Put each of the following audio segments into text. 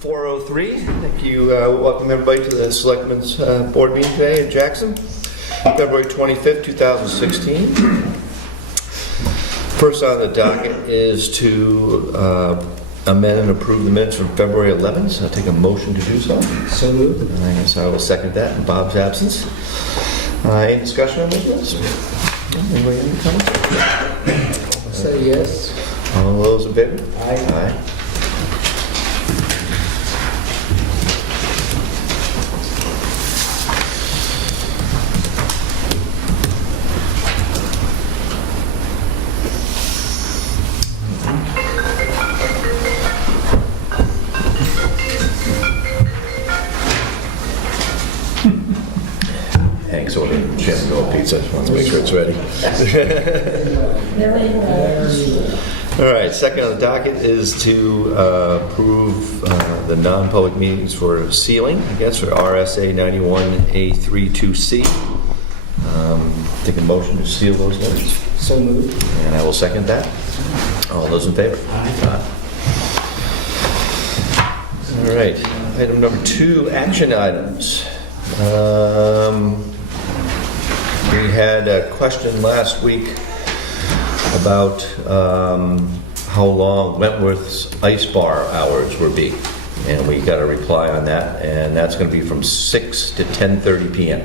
4:03. Thank you. Welcome everybody to the Selectmen's board meeting today in Jackson, February 25th, 2016. First on the docket is to amend and approve the minutes from February 11th. So I'll take a motion to do so. So moved. I guess I will second that in Bob's absence. Any discussion on this? Anybody have any comments? I'll say yes. All those in favor? Aye. Aye. Hank's ordering Shamrock pizza. Wants to make sure it's ready. All right, second on the docket is to approve the non-public meetings for sealing, I guess, for RSA 91A32C. Take a motion to seal those minutes. So moved. And I will second that. All those in favor? Aye. All right, item number 2, action items. We had a question last week about how long Wentworth's ice bar hours will be. And we got a reply on that, and that's going to be from 6 to 10:30 p.m.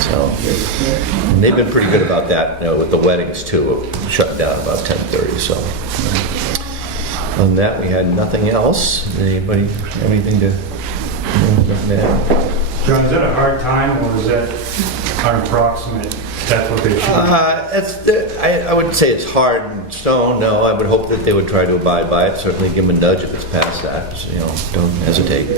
So, and they've been pretty good about that, with the weddings too, shut down about 10:30. So, on that we had nothing else. Anybody have anything to recommend? John, is that a hard time, or is that an approximate? That's what they should. I wouldn't say it's hard in stone. No, I would hope that they would try to abide by it. Certainly, give them a nudge if it's past that. So, don't hesitate.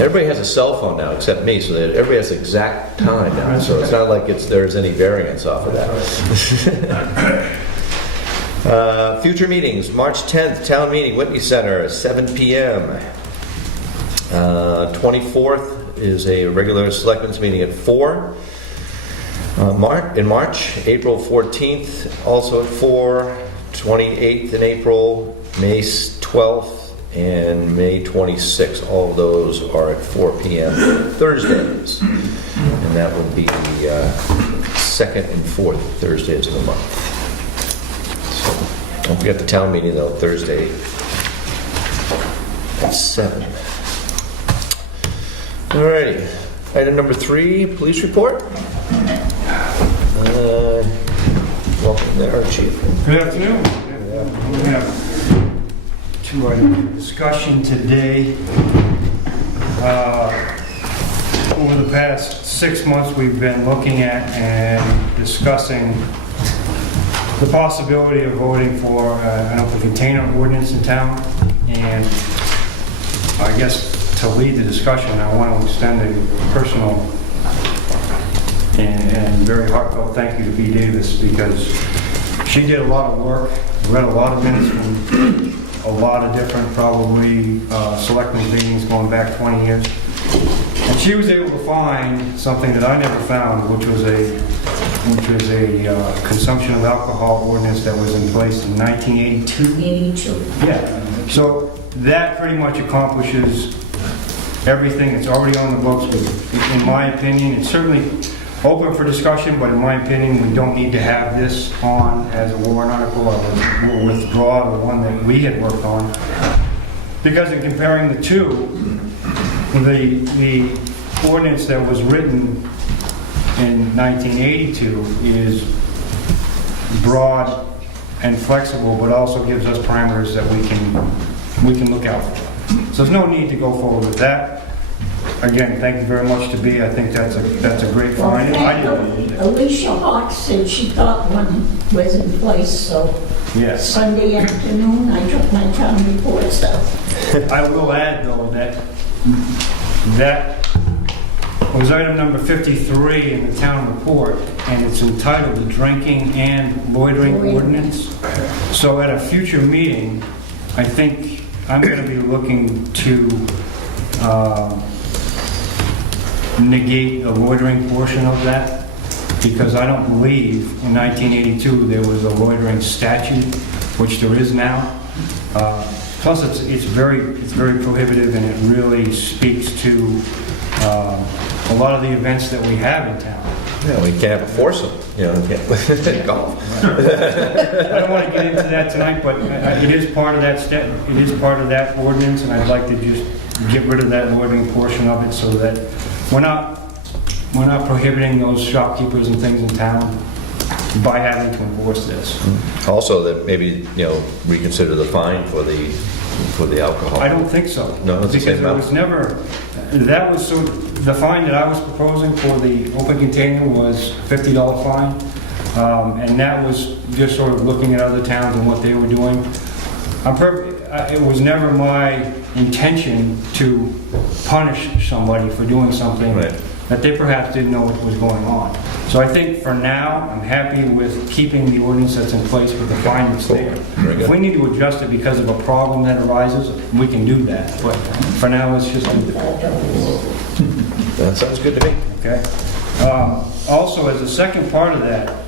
Everybody has a cell phone now, except me, so that everybody has the exact time now. So it's not like there's any variance off of that. Future meetings: March 10th, town meeting, Whitney Center, 7 p.m. 24th is a regular selectmen's meeting at 4. In March, April 14th, also at 4. 28th in April, May 12th, and May 26th. All of those are at 4 p.m. Thursdays, and that would be the second and fourth Thursdays of the month. So don't forget the town meeting though, Thursday at 7. Alrighty, item number 3, police report. Welcome there, Chief. Good afternoon. We have 2 items of discussion today. Over the past 6 months, we've been looking at and discussing the possibility of voting for the container ordinance in town. And I guess to lead the discussion, I want to extend a personal and very heartfelt thank you to B. Davis, because she did a lot of work, read a lot of minutes from a lot of different, probably selectmen's meetings going back 20 years. And she was able to find something that I never found, which was a consumption of alcohol ordinance that was in place in 1982. 82. Yeah. So that pretty much accomplishes everything that's already on the books. In my opinion, it's certainly open for discussion, but in my opinion, we don't need to have this on as a warrant article. We'll withdraw the one that we had worked on. Because in comparing the two, the ordinance that was written in 1982 is broad and flexible, but also gives us parameters that we can look out for. So there's no need to go forward with that. Again, thank you very much to B. I think that's a great find. Alicia Hawk said she thought one was in place, so Yes. Sunday afternoon I took my town report stuff. I will add, though, that was item number 53 in the town report, and it's entitled the Drinking and Loitering Ordinance. So at a future meeting, I think I'm going to be looking to negate the loitering portion of that, because I don't believe in 1982 there was a loitering statute, which there is now. Plus, it's very prohibitive, and it really speaks to a lot of the events that we have in town. Yeah, we can't force them, you know, can't golf. I don't want to get into that tonight, but it is part of that it is part of that ordinance, and I'd like to just get rid of that loitering portion of it so that we're not prohibiting those shopkeepers and things in town by having to enforce this. Also, that maybe, you know, reconsider the fine for the alcohol. I don't think so. No, it's the same because it was never, that was so, the fine that I was proposing for the open container was $50 fine. And that was just sort of looking at other towns and what they were doing. It was never my intention to punish somebody for doing something Right. that they perhaps didn't know what was going on. So I think for now, I'm happy with keeping the ordinance that's in place with the fine that's there. Very good. If we need to adjust it because of a problem that arises, we can do that. But for now, let's just do that. That sounds good to me. Okay? Also, as a second part of that,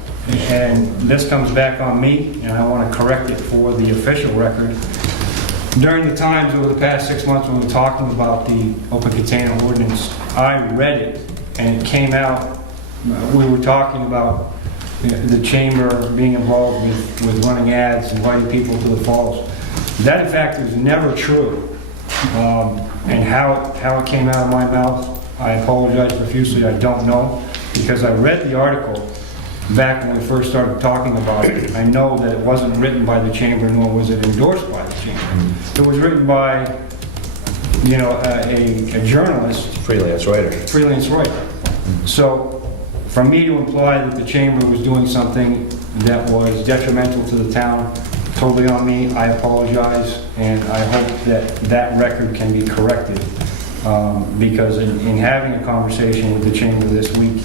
and this comes back on me, and I want to correct it for the official record, during the times over the past 6 months when we were talking about the open container ordinance, I read it, and it came out, we were talking about the chamber being involved with running ads, inviting people to the falls. That, in fact, is never true. And how it came out of my mouth, I apologize profusely, I don't know, because I read the article back when we first started talking about it. I know that it wasn't written by the chamber, nor was it endorsed by the chamber. It was written by, you know, a journalist, Freelance writer. freelance writer. So, for me to imply that the chamber was doing something that was detrimental to the town, totally on me, I apologize, and I hope that that record can be corrected. Because in having a conversation with the chamber this week,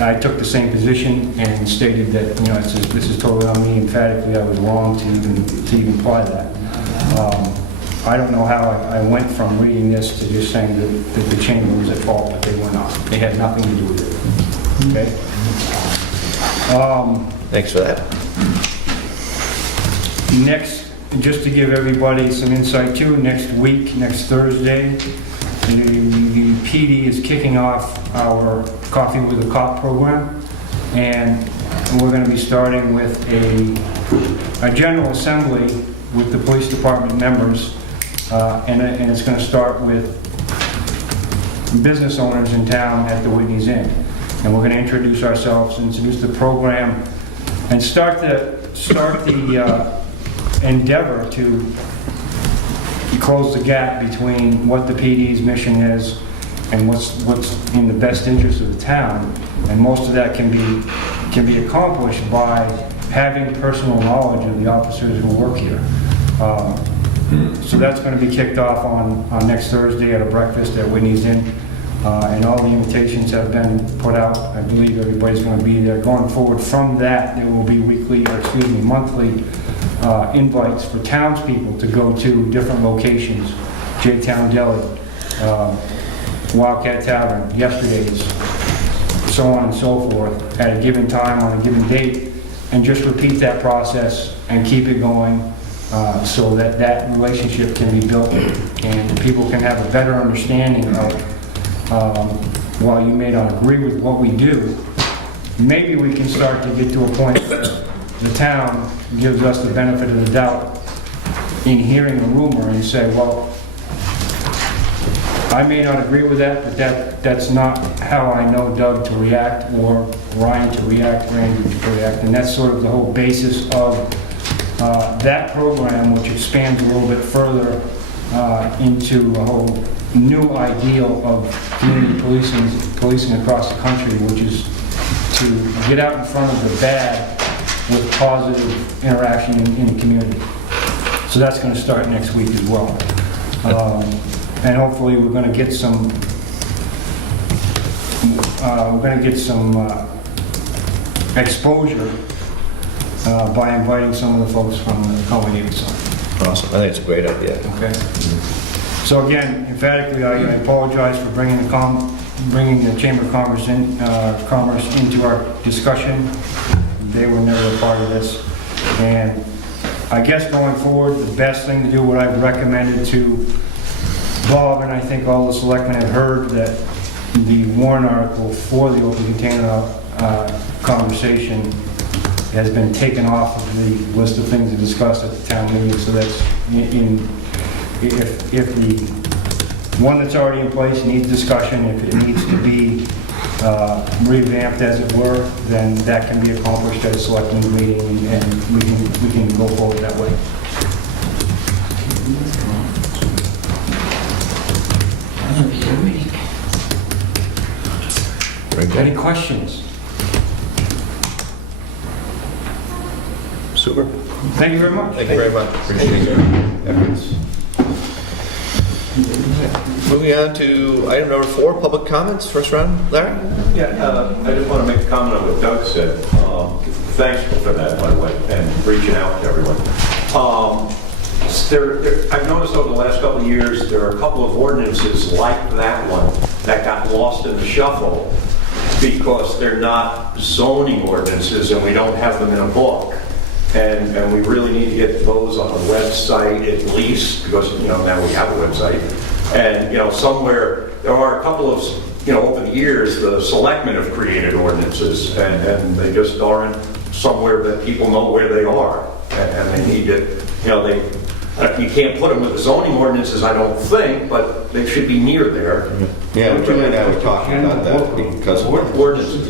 I took the same position and stated that, you know, this is totally on me. Emphatically, I was wrong to even imply that. I don't know how I went from reading this to just saying that the chamber was at fault, but they were not. They had nothing to do with it. Okay? Thanks for that. Next, just to give everybody some insight too, next week, next Thursday, the PD is kicking off our Coffee with a Cop program, and we're going to be starting with a general assembly with the police department members, and it's going to start with business owners in town at the Whitney's Inn. And we're going to introduce ourselves, introduce the program, and start the endeavor to close the gap between what the PD's mission is and what's in the best interest of the town. And most of that can be accomplished by having personal knowledge of the officers who work here. So that's going to be kicked off on next Thursday at a breakfast at Whitney's Inn. And all the invitations have been put out. I believe everybody's going to be there. Going forward from that, there will be monthly invites for townspeople to go to different locations. J-Town Deli, Wildcat Tavern, Yesterday's, so on and so forth, at a given time on a given date, and just repeat that process and keep it going so that that relationship can be built and people can have a better understanding of, while you may not agree with what we do, maybe we can start to get to a point where the town gives us the benefit of the doubt in hearing a rumor and say, well, I may not agree with that, but that's not how I know Doug to react, or Ryan to react, Randy to react. And that's sort of the whole basis of that program, which expands a little bit further into a whole new ideal of community policing across the country, which is to get out in front of the bad with positive interaction in the community. So that's going to start next week as well. And hopefully we're going to get some exposure by inviting some of the folks from the Colony side. Awesome. I think it's a great idea. Okay. So again, emphatically, I apologize for bringing the Chamber of Commerce into our discussion. They were never a part of this. And I guess going forward, the best thing to do, what I've recommended to Bob, and I think all the selectmen have heard, that the warrant article for the open container conversation has been taken off of the list of things to discuss at the town meeting, so that's if the one that's already in place needs discussion, if it needs to be revamped, as it were, then that can be accomplished at a selectmen's meeting, and we can go forward that way. Very good. Any questions? Super. Thank you very much. Thank you very much. Appreciate your efforts. Moving on to item number 4, public comments. First round, Larry? Yeah, I just want to make a comment on what Doug said. Thanks for that, by the way, and reaching out to everyone. I've noticed over the last couple of years, there are a couple of ordinances like that one that got lost in the shuffle because they're not zoning ordinances and we don't have them in a book. And we really need to get those on the website at least, because, now we have a website. And, somewhere, there are a couple of, over the years, the selectmen have created ordinances, and they just aren't somewhere that people know where they are. And they need to, you can't put them with the zoning ordinances, I don't think, but they should be near there. Yeah, Julie and I were talking about that because Ordinances.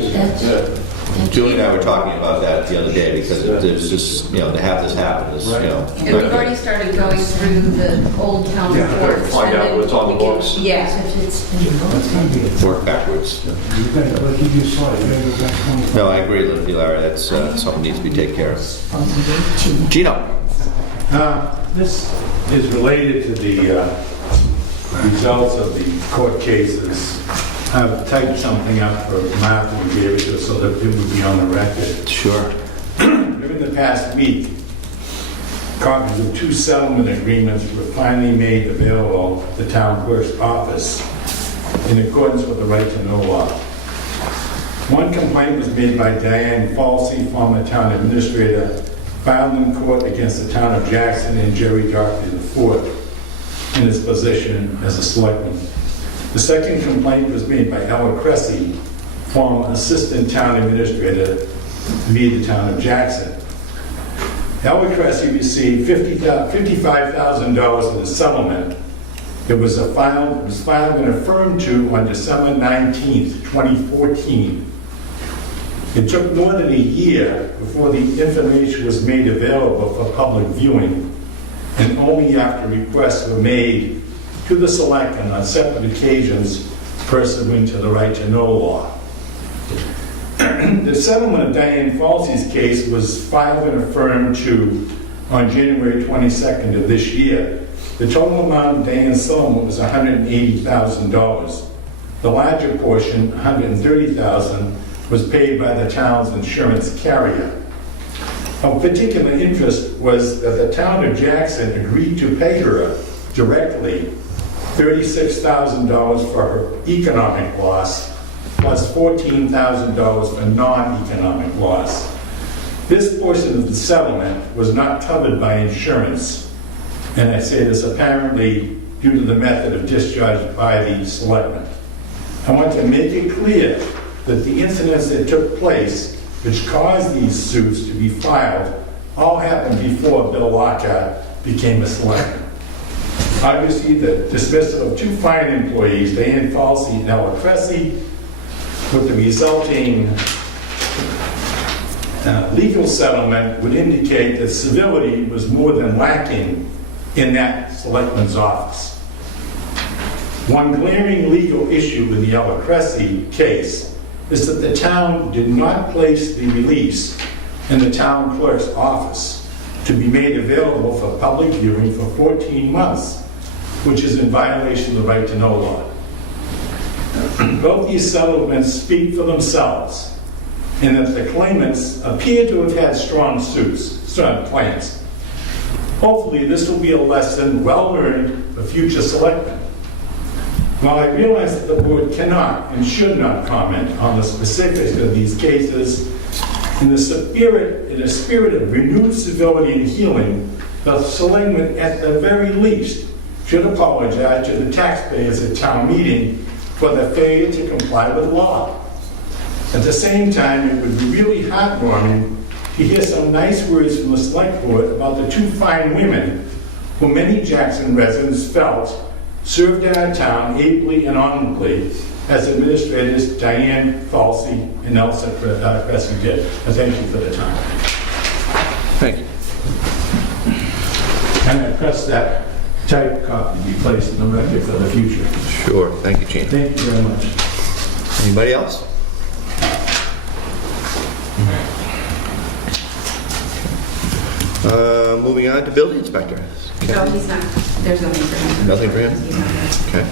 Julie and I were talking about that the other day because there's just, to have this happen is, And we've already started going through the old town reports. Find out and then what's on the we can- books. Yeah. work backwards. You gotta keep your slide. You gotta go back 20. No, I agree, Larry. That's something that needs to be taken care of. Gino? This is related to the results of the court cases. I've typed something up for Martha and gave it to us so that it would be on the record. Sure. During the past week, copies of 2 settlement agreements were finally made available at the town clerk's office in accordance with the right to know law. One complaint was made by Diane Falsey, former town administrator, filed in court against the town of Jackson and Jerry Dockley IV in his position as a selectman. The second complaint was made by Ella Cressy, former assistant town administrator via the town of Jackson. Ella Cressy received $55,000 in the settlement. It was filed and affirmed to on December 19th, 2014. It took more than a year before the information was made available for public viewing, and only after requests were made to the selectmen on separate occasions pursuant to the right to know law. The settlement of Diane Falsey's case was filed and affirmed to on January 22nd of this year. The total amount of Diane's settlement was $180,000. The larger portion, $130,000, was paid by the town's insurance carrier. Of particular interest was that the town of Jackson agreed to pay her directly $36,000 for her economic loss, plus $14,000 for non-economic loss. This portion of the settlement was not covered by insurance, and I say this apparently due to the method of discharge by the selectmen. I want to make it clear that the incidents that took place, which caused these suits to be filed, all happened before Bill Lockhart became a selectman. Obviously, the dismissal of 2 fine employees, Diane Falsey and Ella Cressy, with the resulting legal settlement would indicate that civility was more than lacking in that selectman's office. One glaring legal issue in the Ella Cressy case is that the town did not place the release in the town clerk's office to be made available for public viewing for 14 months, which is in violation of the right to know law. Both these settlements speak for themselves, in that the claimants appear to have had strong claims. Hopefully, this will be a lesson well learned for future selectmen. While I realize that the board cannot and should not comment on the specifics of these cases, In a spirit of renewed civility and healing, the Selectmen, at the very least, should apologize to the taxpayers at town meeting for their failure to comply with law. At the same time, it would be really heartwarming to hear some nice words from the select board about the two fine women who many Jackson residents felt served our town ably and honorably as administrators Diane Falsey and Elsa Cressy did. I thank you for the time. Thank you. And I press that type copy to be placed in the record for the future. Sure, thank you, Gene. Thank you very much. Anybody else? Moving on to building inspector. No, he's not, there's nothing for him. Nothing for him? He's not here. Okay.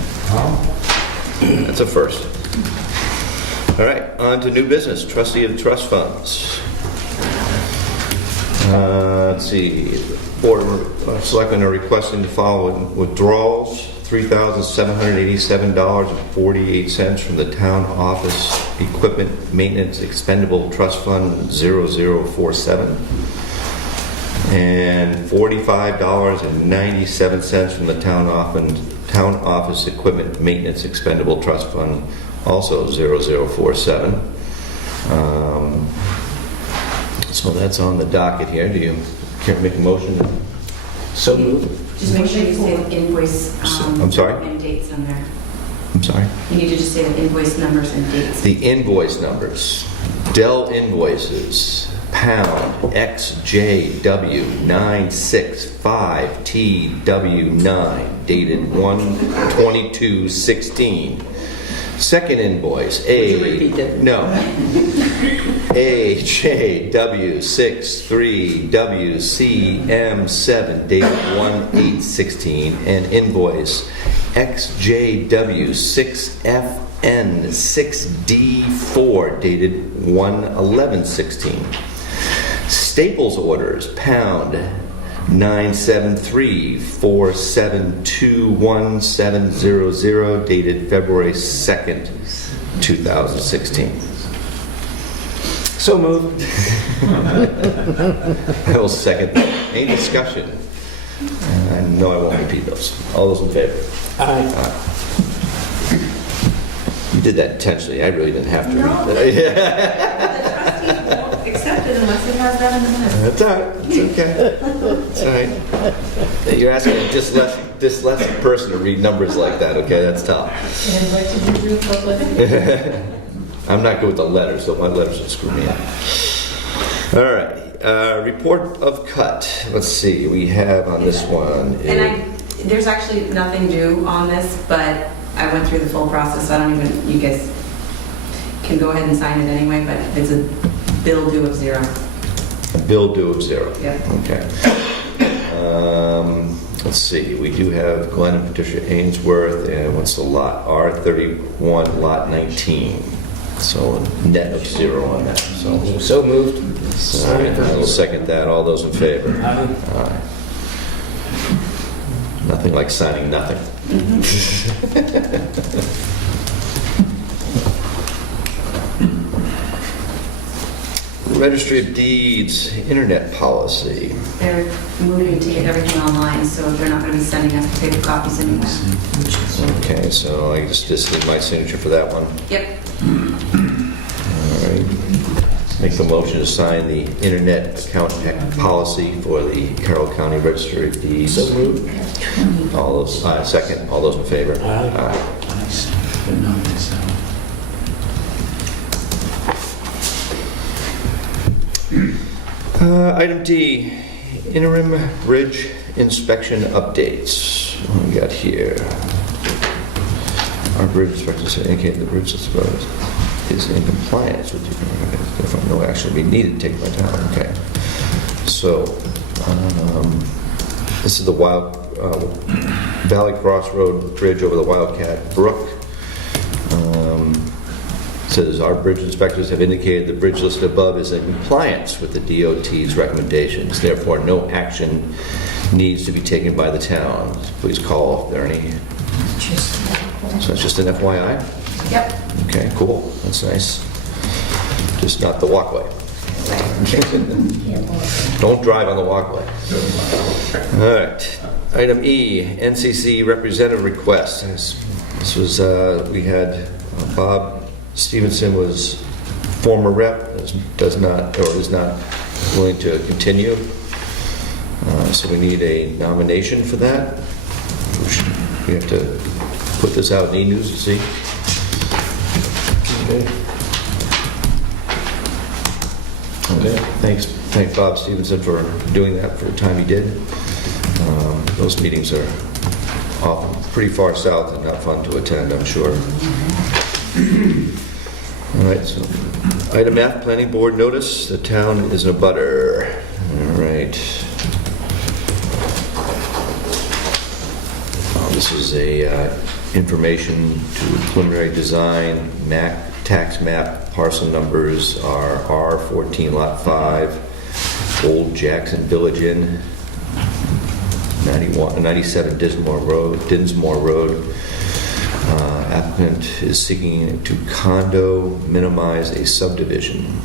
That's a first. All right, on to new business, trustee of trust funds. Let's see, Board of Selectmen are requesting the following withdrawals: $3,787.48 from the town office equipment maintenance expendable trust fund 0047, and $45.97 from the town office equipment maintenance expendable trust fund, also 0047. So that's on the docket here. Do you care to make a motion? So moved. Just make sure you say the invoice. I'm sorry? And dates on there. I'm sorry? You need to just say the invoice numbers and dates. The invoice numbers. Dell invoices, pound XJW965TW9, dated 1/22/16. Second invoice, Would you repeat that? No. AJW63WCM7, dated 1/8/16, and invoice XJW6FN6D4, dated 1/11/16. Staples orders, pound 973472170, dated February 2nd, 2016. So moved. I will second that. Any discussion? No, I won't repeat those. All those in favor? Aye. You did that intentionally. I really didn't have to read that. The trustees won't accept it unless it has that in the minutes. That's all right. It's okay. It's all right. You're asking a dyslexic person to read numbers like that, okay? That's tough. And what did you do publicly? I'm not good with the letters, so my letters will screw me up. All right. Report of cut. Let's see. We have on this one. There's actually nothing due on this, but I went through the full process. So you guys can go ahead and sign it anyway, but it's a bill due of $0. A bill due of 0. Yep. Okay. Let's see. We do have Glenn and Patricia Ainsworth, and what's the lot? R31, lot 19. So a net of 0 on that. So moved. All right, I will second that. All those in favor? Aye. Aye. Nothing like signing nothing. Registry of Deeds, internet policy. They're moving to get everything online, so they're not going to be sending us paper copies anymore. Okay, so I just need my signature for that one. Yep. All right. Make the motion to sign the internet account policy for the Carroll County Registry of Deeds. So moved. All those, second. All those in favor? Aye. Item D, interim bridge inspection updates. What we got here? Our bridge inspectors have indicated the bridge is in compliance with the no action be needed to take by time. Okay. So, this is the Valley Crossroad Bridge over the Wildcat Brook. Says our bridge inspectors have indicated the bridge listed above is in compliance with the DOT's recommendations. Therefore, no action needs to be taken by the town. Please call if there are any. So it's just an FYI? Yep. Okay, cool. That's nice. Just not the walkway. Don't drive on the walkway. All right. Item E, NCC representative request. This was, we had Bob Stevenson was former rep, does not, or is not willing to continue. So we need a nomination for that. We have to put this out in e-news to see. Okay. Okay. Thank Bob Stevenson for doing that for the time he did. Those meetings are often pretty far south and not fun to attend, I'm sure. All right, so item F, planning board notice. The town is a butter. All right. This is a information to preliminary design. Tax map parcel numbers are R14 Lot 5, Old Jackson Village Inn, 97 Dinsmore Road. Applicant is seeking to condo minimize a subdivision.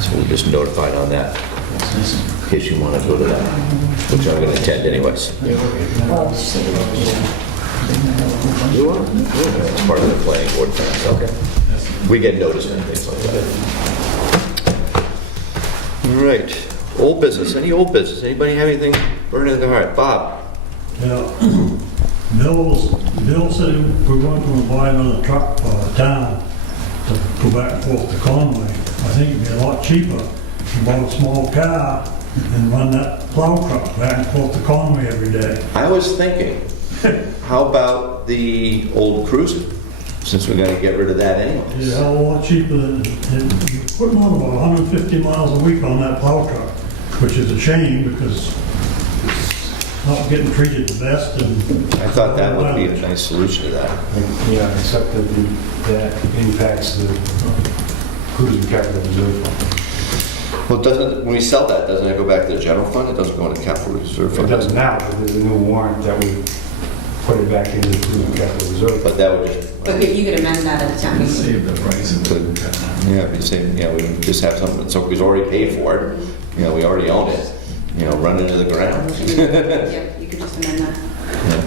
So we're just notified on that in case you want to go to that, which I'm going to attend anyways. You are? It's part of the planning board thing, so we get notice and things like that. All right, old business. Any old business? Anybody have anything burning in their heart? Bob? Yeah, Bill said we're going to buy another truck for the town to go back and forth to Conway. I think it'd be a lot cheaper to buy a small car and run that plow truck back and forth to Conway every day. I was thinking, how about the old cruiser? Since we're going to get rid of that anyway. It's a hell of a lot cheaper than, you're putting on about 150 miles a week on that plow truck, which is a shame because it's not getting treated the best. And I thought that would be a nice solution to that. Yeah, except that that impacts the cruising capital reserve fund. Well, when we sell that, doesn't it go back to the general fund? It doesn't go into capital reserve It fund? does now, but there's a new warrant that would put it back into the cruising capital reserve. But that would just... But you could amend that at the time. Save the price. Yeah, we say, we just have something, so we've already paid for it, we already own it, run into the ground. Yep, you could just amend that. Yeah.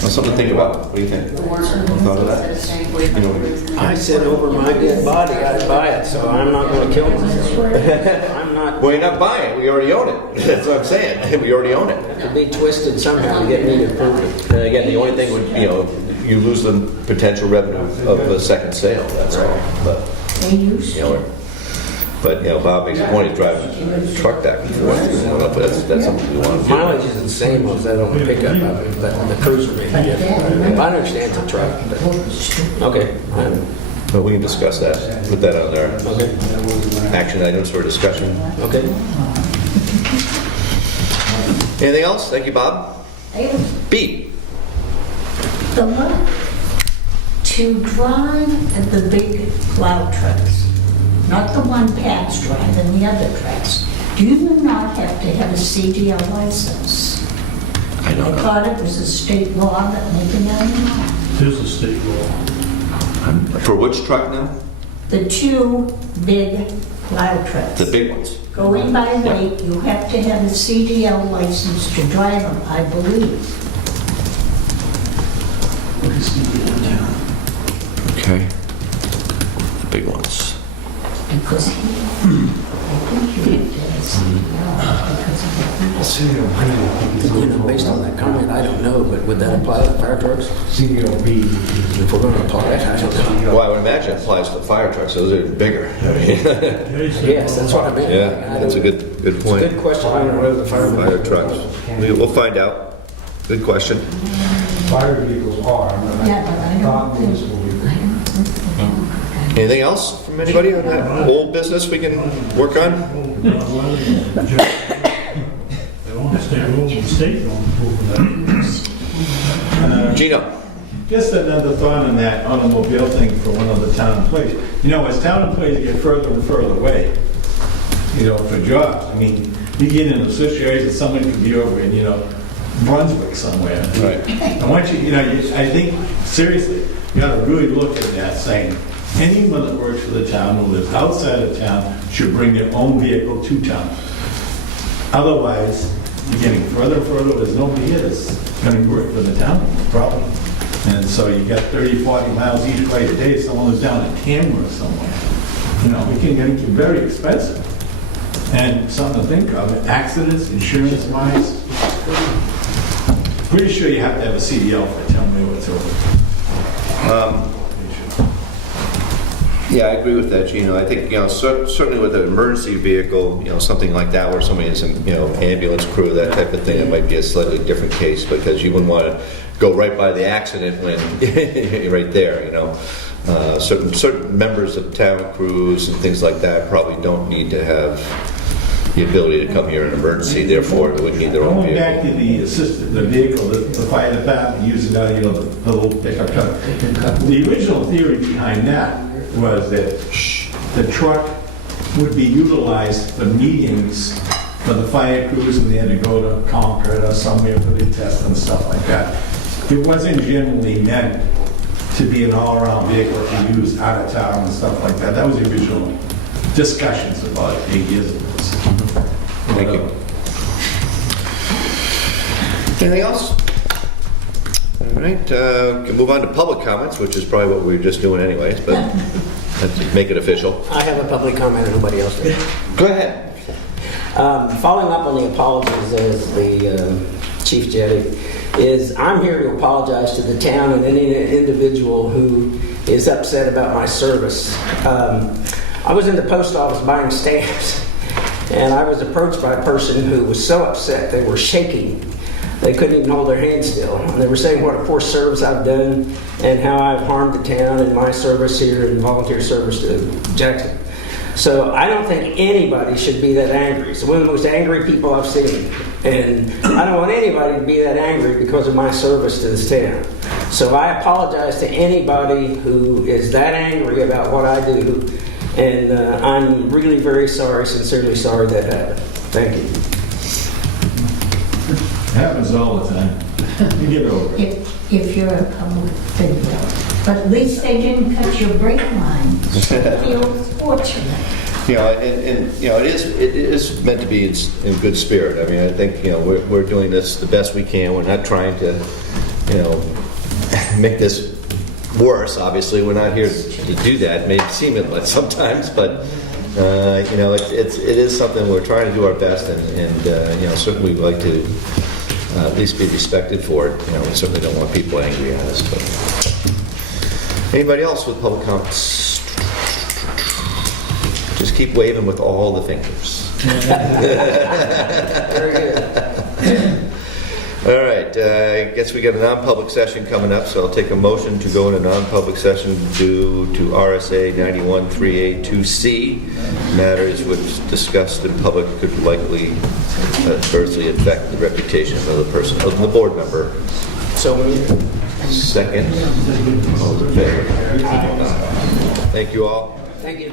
Well, something to think about. What do you think? The warrant Thought of that? instead of saying 45 I said over my dead body, I'd buy it, so I'm not going to kill myself. I'm not. Well, you're not buying it, we already own it. That's what I'm saying, we already own it. To be twisted somehow to get me to prove it. And again, the only thing would, you lose the potential revenue of a second sale, that's all. But, They used to. Bob makes a point of driving the truck back and forth. That's something we want to do. Mileage is the same as that on the pickup, but the cruiser may be different. I understand it's a truck, but, okay. But we can discuss that, put that on there. Okay. Action items for discussion. Okay. Anything else? Thank you, Bob. B. The one to drive the big plow trucks, not the one Pat's driving, the other trucks. Do you not have to have a CDL license? I don't I know. thought it was a state law, but maybe not anymore. It is a state law. For which truck now? The two big plow trucks. The big ones. Going by weight, you have to have a CDL license to drive them, I believe. Okay. The big ones. Because I think you have to have a CDL because of Based on that comment, I don't know, but would that apply to fire trucks? CDLB. If we're going to apply it, I don't know. Well, I would imagine it applies to fire trucks, those are bigger. Yes, that's what I meant. Yeah, that's a good It's a point. good question. I don't know the fireman. Fire trucks. We'll find out. Good question. Fire vehicles are, Yeah, but I not don't think, municipal vehicles. Anything else from anybody on that old business we can work on? They want to stay rules and state don't approve of that. Gino? Just another thought on that automobile thing for one of the town employees. As town employees get further and further away, for jobs, you get in a situation, somebody could be over in, Brunswick somewhere. Right. I want you, I think, seriously, you gotta really look at that saying, anyone that works for the town who lives outside of town should bring their own vehicle to town. Otherwise, you're getting further and further, there's nobody here that's going to work for the town, probably. And so you got 30, 40 miles each way a day, someone who's down in Tamworth somewhere. You know, it can get very expensive. And something to think of, accidents, insurance-wise. Pretty sure you have to have a CDL for telling me what's over. Yeah, I agree with that, Gino. I think, certainly with an emergency vehicle, something like that where somebody is in, ambulance crew, that type of thing, it might be a slightly different case because you wouldn't want to go right by the accident when you're right there, Certain members of town crews and things like that probably don't need to have the ability to come here in an emergency, therefore they would need their own Going back vehicle. to the vehicle, the fire department uses that, the little pickup truck. The original theory behind that was that the truck would be utilized for meetings for the fire crews when they had to go to Concord or somewhere for the test and stuff like that. It wasn't generally meant to be an all-around vehicle to use out of town and stuff like that. That was the original discussions about 8 years ago. Thank you. Anything else? All right, can move on to public comments, which is probably what we were just doing anyways, but let's make it official. I have a public comment, and nobody else does. Go ahead. Following up on the apologies as the Chief Jetty, is I'm here to apologize to the town and any individual who is upset about my service. I was in the post office buying stamps, and I was approached by a person who was so upset they were shaking. They couldn't even hold their hands still. And they were saying what a poor service I've done and how I've harmed the town in my service here and volunteer service to Jackson. So I don't think anybody should be that angry. It's one of the most angry people I've seen. And I don't want anybody to be that angry because of my service to this town. So I apologize to anybody who is that angry about what I do. And I'm really very sorry, sincerely sorry that happened. Thank you. It happens all the time. You get over it. If you're a public figure. But at least they didn't cut your brake line. So I feel fortunate. It is meant to be in good spirit. I mean, I think, we're doing this the best we can. We're not trying to, make this worse. Obviously, we're not here to do that. It may seem it like sometimes, but it is something we're trying to do our best, and certainly we'd like to at least be respected for it. We certainly don't want people angry at us. But anybody else with public comments? Just keep waving with all the fingers. Very good. All right, I guess we got a non-public session coming up, so I'll take a motion to go into non-public session due to RSA 91-3A-2C. Matters which discussed in public could likely adversely affect the reputation of the person, of the board member. So Second. All those in favor? Thank you all. thank you.